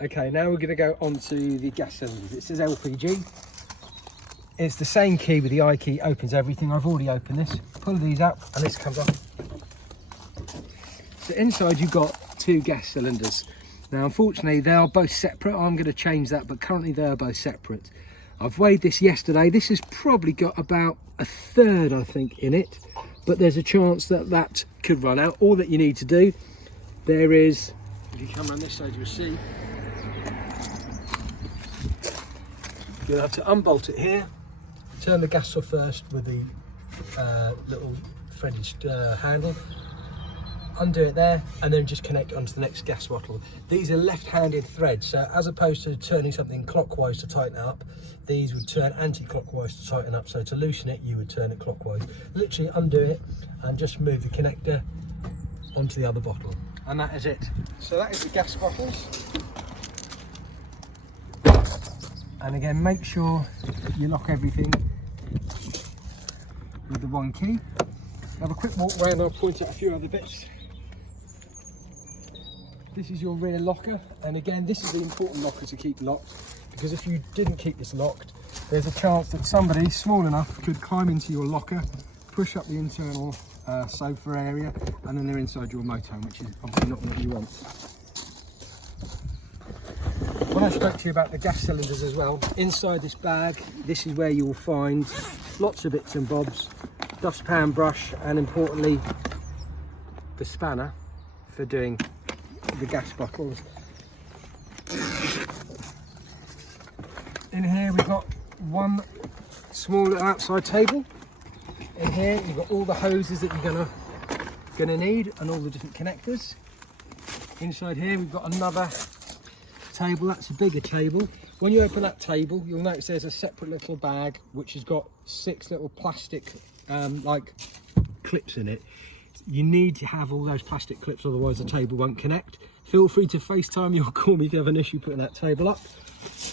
Okay, now we're going to go on to the gas cylinders. It says LPG. It's the same key with the I key, opens everything. I've already opened this. Pull these up and this comes off. So inside you've got 2 gas cylinders. Now unfortunately they are both separate. I'm going to change that, but currently they are both separate. I've weighed this yesterday. This has probably got about 1/3, I think, in it, but there's a chance that that could run out. All that you need to do, there is, if you come around this side you'll see, you'll have to unbolt it here, turn the gas off first with the little threaded handle, undo it there, and then just connect onto the next gas bottle. These are left-handed threads, so as opposed to turning something clockwise to tighten it up, these would turn anti-clockwise to tighten up. So to loosen it, you would turn it clockwise. Literally undo it and just move the connector onto the other bottle, and that is it. So that is the gas bottles. And again, make sure you lock everything with the 1 key. Have a quick walk around, I'll point out a few other bits. This is your rear locker, and again this is the important locker to keep locked, because if you didn't keep this locked, there's a chance that somebody small enough could climb into your locker, push up the internal sofa area, and then they're inside your motorhome, which is obviously not what you want. When I spoke to you about the gas cylinders as well, inside this bag, this is where you will find lots of bits and bobs, dustpan, brush, and importantly the spanner for doing the gas bottles. In here we've got 1 small outside table. In here you've got all the hoses that you're gonna need and all the different connectors. Inside here we've got another table. That's a bigger table. When you open that table, you'll notice there's a separate little bag which has got 6 little plastic like clips in it. You need to have all those plastic clips, otherwise the table won't connect. Feel free to FaceTime me or call me if you have an issue putting that table up.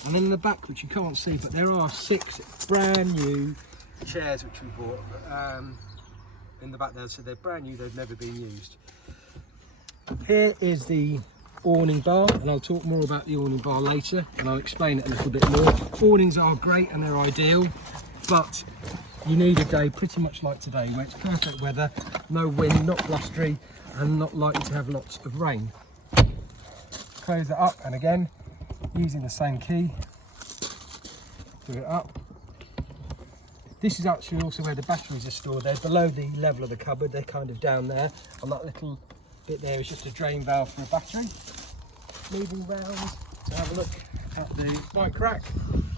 And then in the back, which you can't see, but there are 6 brand new chairs which we bought in the back there. So they're brand new, they've never been used. Here is the awning bar, and I'll talk more about the awning bar later, and I'll explain it a little bit more. Awnings are great and they're ideal, but you need a day pretty much like today, where it's perfect weather, no wind, not blustery, and not likely to have lots of rain. Close it up, and again, using the same key, do it up. This is actually also where the batteries are stored. They're below the level of the cupboard, they're kind of down there, and that little bit there is just a drain valve for a battery. Moving round to have a look at the bike rack.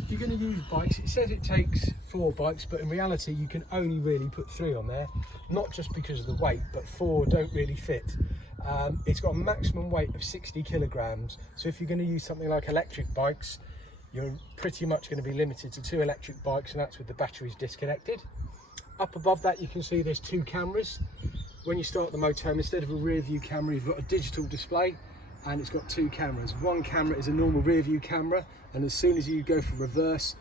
If you're going to use bikes, it says it takes 4 bikes, but in reality you can only really put 3 on there, not just because of the weight, but 4 don't really fit. It's got a maximum weight of 60 kilograms, so if you're going to use something like electric bikes, you're pretty much going to be limited to 2 electric bikes, and that's with the batteries disconnected. Up above that you can see there's 2 cameras. When you start the motorhome, instead of a rear view camera, you've got a digital display, and it's got 2 cameras. One camera is a normal rear view camera, and as soon as you go for reverse,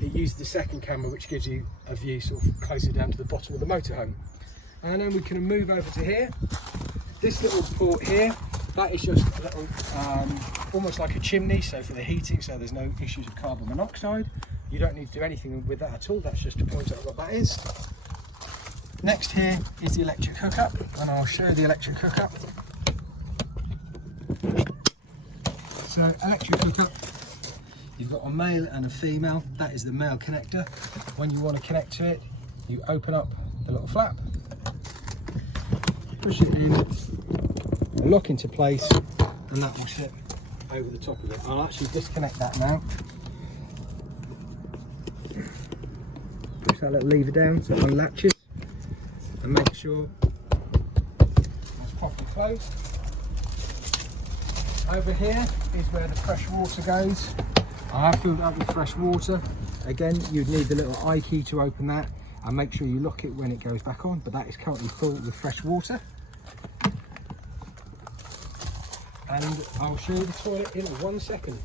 it uses the second camera, which gives you a view sort of closer down to the bottom of the motorhome. And then we can move over to here. This little port here, that is just a little, almost like a chimney, so for the heating, so there's no issues of carbon monoxide. You don't need to do anything with that at all, that's just to point out what that is. Next here is the electric hookup, and I'll show you the electric hookup. So electric hookup, you've got a male and a female. That is the male connector. When you want to connect to it, you open up the little flap, push it in, lock into place, and that will sit over the top of it. I'll actually disconnect that now. Push that little lever down so it unlatches, and make sure it's properly closed. Over here is where the fresh water goes. I have filled it up with fresh water. Again, you'd need the little I key to open that, and make sure you lock it when it goes back on, but that is currently full with fresh water. And I'll show you the toilet in 1 second.